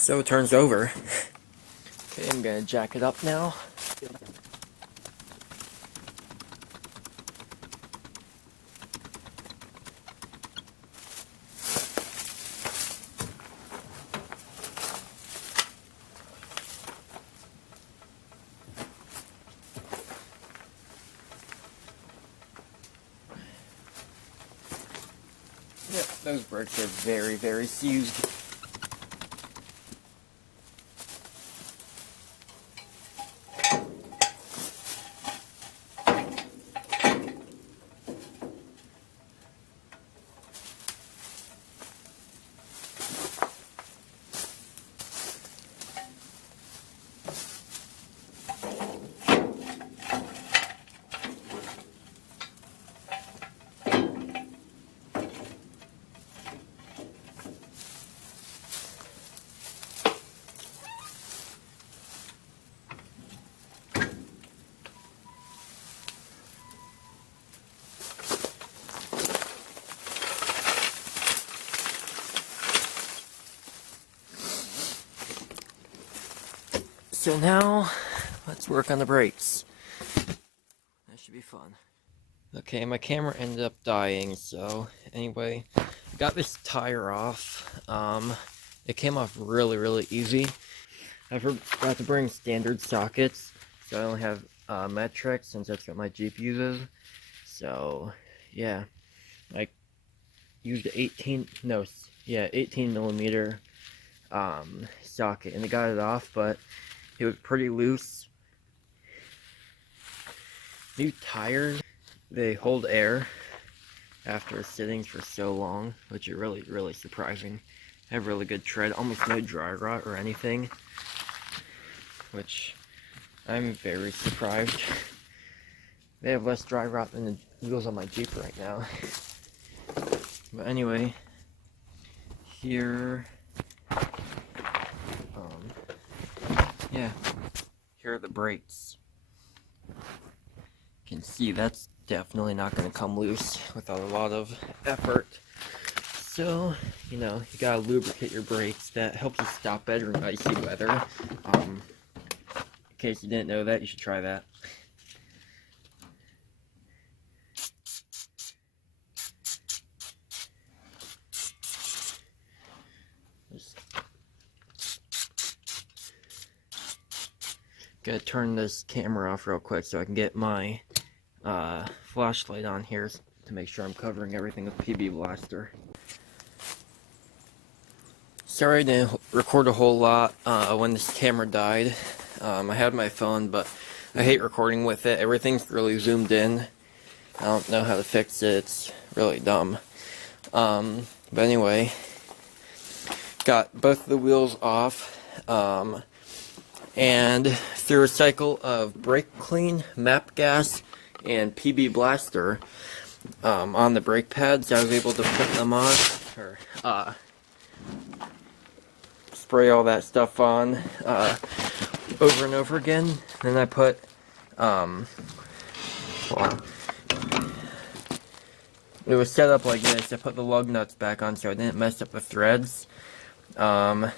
So it turns over. Okay, I'm gonna jack it up now. Yep, those brakes are very, very seized. So now, let's work on the brakes. That should be fun. Okay, my camera ended up dying, so anyway, I got this tire off. It came off really, really easy. I forgot to bring standard sockets, so I only have metric since that's what my Jeep uses. So, yeah, I used 18 millimeter socket, and it got it off, but it was pretty loose. New tires, they hold air after sitting for so long, which is really, really surprising. They have really good tread, almost no dry rot or anything, which I'm very surprised. They have less dry rot than the wheels on my Jeep right now. But anyway, here are the brakes. You can see that's definitely not going to come loose without a lot of effort. So, you gotta lubricate your brakes. That helps you stop better in icy weather. In case you didn't know that, you should try that. Gotta turn this camera off real quick so I can get my flashlight on here to make sure I'm covering everything with PB Blaster. Sorry I didn't record a whole lot when this camera died. I had my phone, but I hate recording with it. Everything's really zoomed in. I don't know how to fix it. It's really dumb. But anyway, got both the wheels off. And through a cycle of brake clean, map gas, and PB Blaster on the brake pads, I was able to put them on, or spray all that stuff on over and over again. Then I put, it was set up like this. I put the lug nuts back on so I didn't mess up the threads. Then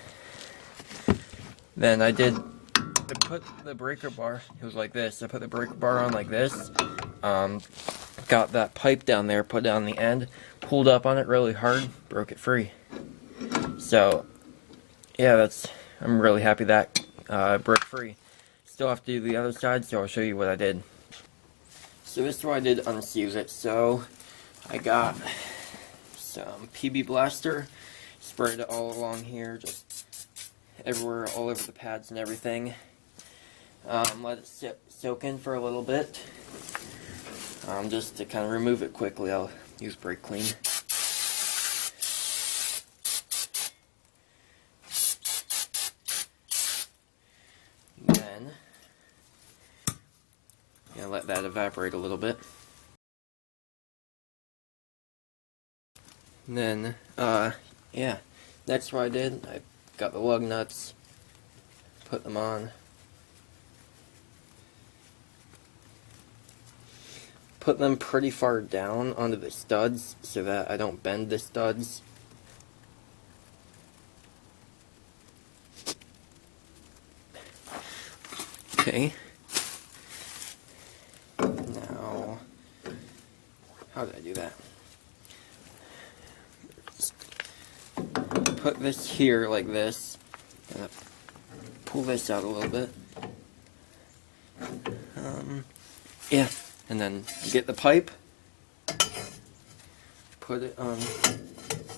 I put the breaker bar, it was like this, I put the breaker bar on like this, got that pipe down there, put it on the end, pulled up on it really hard, broke it free. So, yeah, I'm really happy that broke free. Still have to do the other side, so I'll show you what I did. So this is what I did to unfuse it. So, I got some PB Blaster, sprayed it all along here, just everywhere, all over the pads and everything. Let it soak in for a little bit. Just to kind of remove it quickly, I'll use brake clean. Then, let that evaporate a little bit. And then, that's what I did. I got the lug nuts, put them on. Put them pretty far down onto the studs so that I don't bend the studs. Okay. Now, how did I do that? Just put this here like this. Pull this out a little bit. Yeah, and then get the pipe. Put it on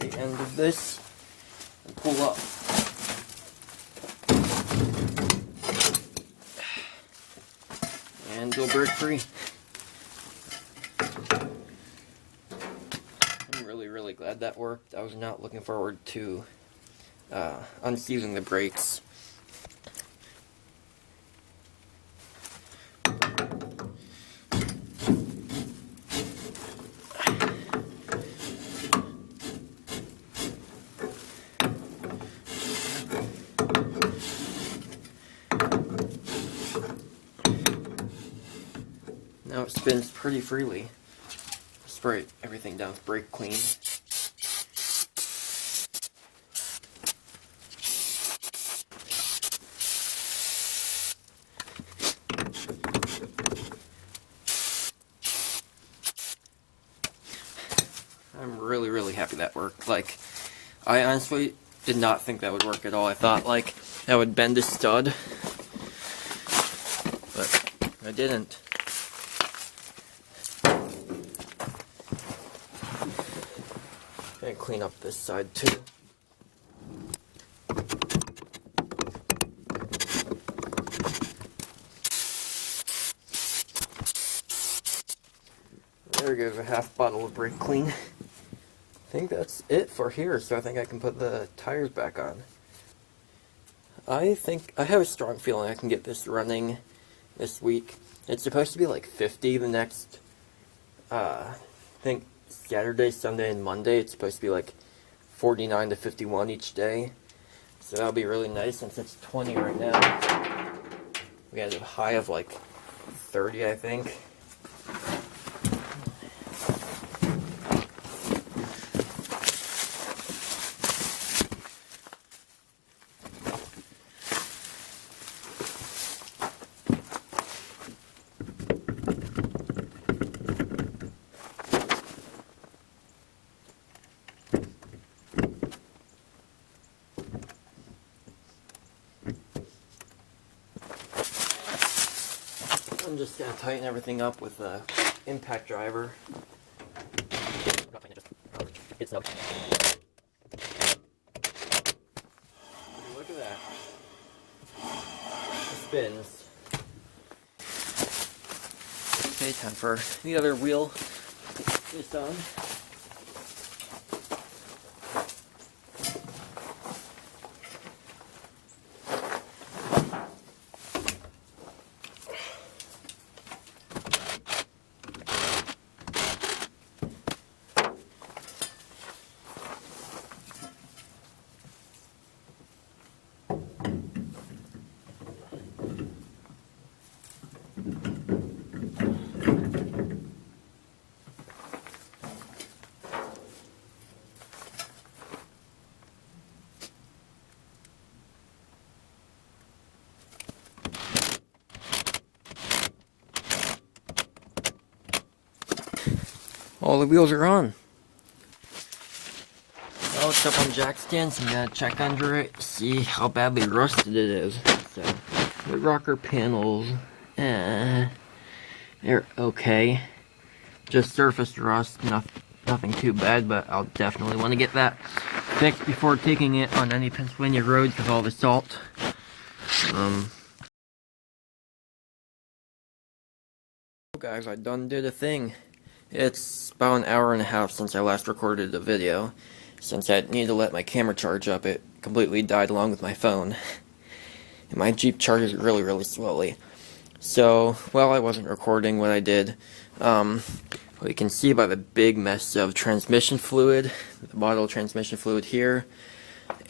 the end of this and pull up. And go break free. I'm really glad that worked. I was not looking forward to unsealing the brakes. Now it spins pretty freely. Spray everything down with brake clean. I'm really happy that worked. Like, I honestly did not think that would work at all. I thought like that would bend a stud, but I didn't. And clean up this side too. There goes a half bottle of brake clean. I think that's it for here, so I think I can put the tires back on. I have a strong feeling I can get this running this week. It's supposed to be like 50 the next, I think Saturday, Sunday, and Monday. It's supposed to be like 49 to 51 each day. So that'll be really nice since it's 20 right now. We had a high of like 30, I think. I'm just going to tighten everything up with the impact driver. It's no. Look at that. It spins. Okay, time for the other wheel. This on. All the wheels are on. Well, it's up on jack stands. I'm gonna check under it, see how badly rusted it is. So, the rocker panels, they're okay. Just surface rust, nothing too bad, but I'll definitely want to get that fixed before taking it on any Pennsylvania roads with all the salt. Guys, I done did a thing. It's about an hour and a half since I last recorded a video. Since I needed to let my camera charge up, it completely died along with my phone. And my Jeep charges really slowly. So, while I wasn't recording what I did, well, you can see by the big mess of transmission fluid, the bottle of transmission fluid here,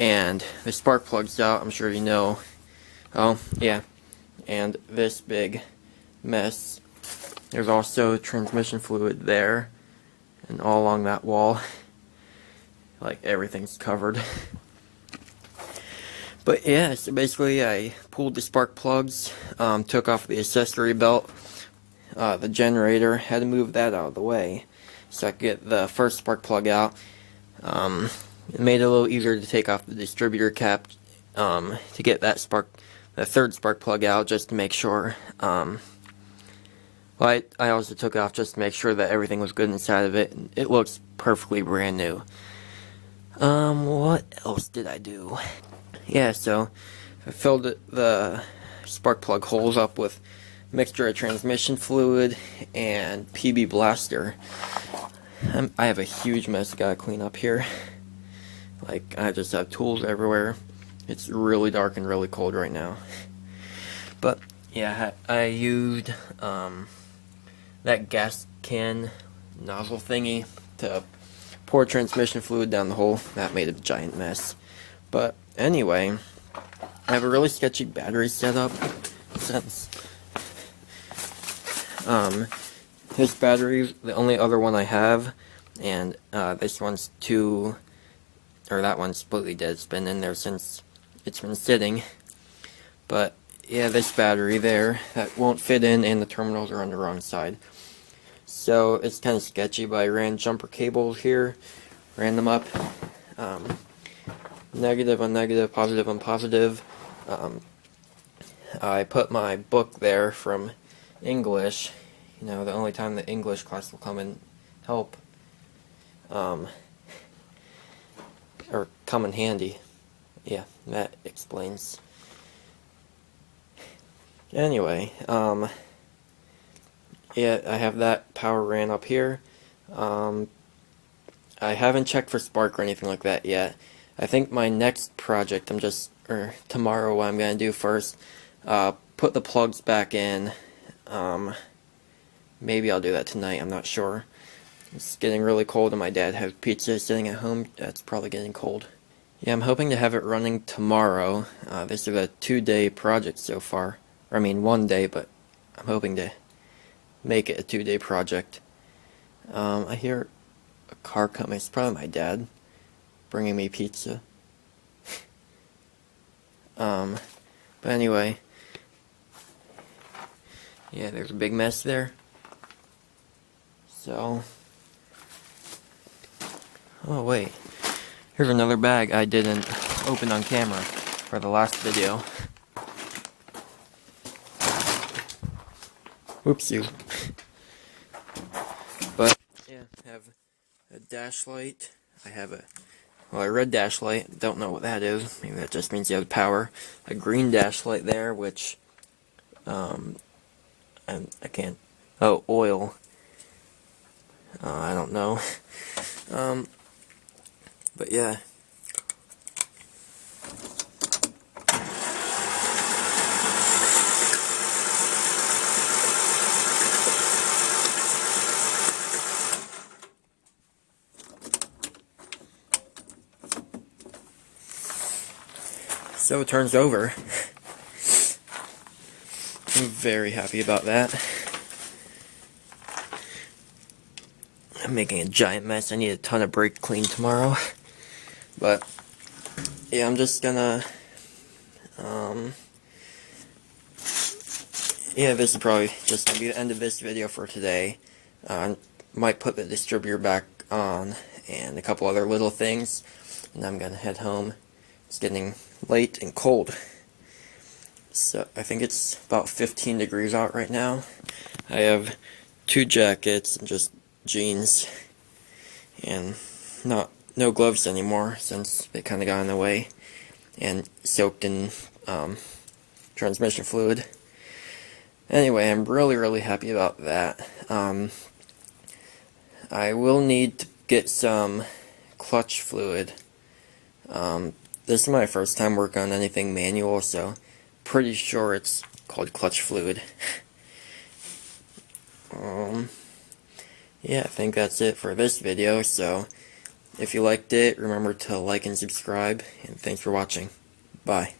and the spark plug's out, I'm sure you know. Oh, yeah. And this big mess. There's also transmission fluid there, and all along that wall. Like, everything's covered. But yeah, so basically I pulled the spark plugs, took off the accessory belt, the generator, had to move that out of the way so I could get the first spark plug out. It made it a little easier to take off the distributor cap to get the third spark plug out, just to make sure. Well, I also took it off just to make sure that everything was good inside of it. It looks perfectly brand new. What else did I do? Yeah, so I filled the spark plug holes up with mixture of transmission fluid and PB Blaster. I have a huge mess I gotta clean up here. Like, I just have tools everywhere. It's really dark and really cold right now. But yeah, I used that gas can nozzle thingy to pour transmission fluid down the hole. That made a giant mess. But anyway, I have a really sketchy battery setup since this battery's the only other one I have, and this one's that one's completely dead. It's been in there since it's been sitting. But yeah, this battery there, that won't fit in, and the terminals are on the wrong side. So it's kind of sketchy, but I ran jumper cables here, ran them up, negative on negative, positive on positive. I put my book there from English, you know, the only time the English class will come and help, or come in handy. Yeah, that explains. Anyway, yeah, I have that power ran up here. I haven't checked for spark or anything like that yet. I think my next project, tomorrow, what I'm gonna do first, put the plugs back in. Maybe I'll do that tonight, I'm not sure. It's getting really cold, and my dad has pizza sitting at home. That's probably getting cold. Yeah, I'm hoping to have it running tomorrow. This is a 2-day project so far. Or, I mean, 1 day, but I'm hoping to make it a 2-day project. I hear a car coming. It's probably my dad bringing me pizza. But anyway, yeah, there's a big mess there. So, oh wait, here's another bag I didn't open on camera for the last video. Whoopsie. But yeah, I have a dash light. I have a red dash light. Don't know what that is. Maybe that just means you have power. A green dash light there, which I can't. Oh, oil. I don't know. But yeah. So it turns over. I'm very happy about that. I'm making a giant mess. I need a ton of brake clean tomorrow. But yeah, I'm just gonna yeah, this is probably just gonna be the end of this video for today. Might put the distributor back on and a couple other little things, and I'm gonna head home. It's getting late and cold. So I think it's about 15 degrees out right now. I have 2 jackets and just jeans, and no gloves anymore since they kind of got in the way and soaked in transmission fluid. Anyway, I'm really happy about that. I will need to get some clutch fluid. This is my first time working on anything manual, so pretty sure it's called clutch fluid. Yeah, I think that's it for this video, so if you liked it, remember to like and subscribe, and thanks for watching. Bye.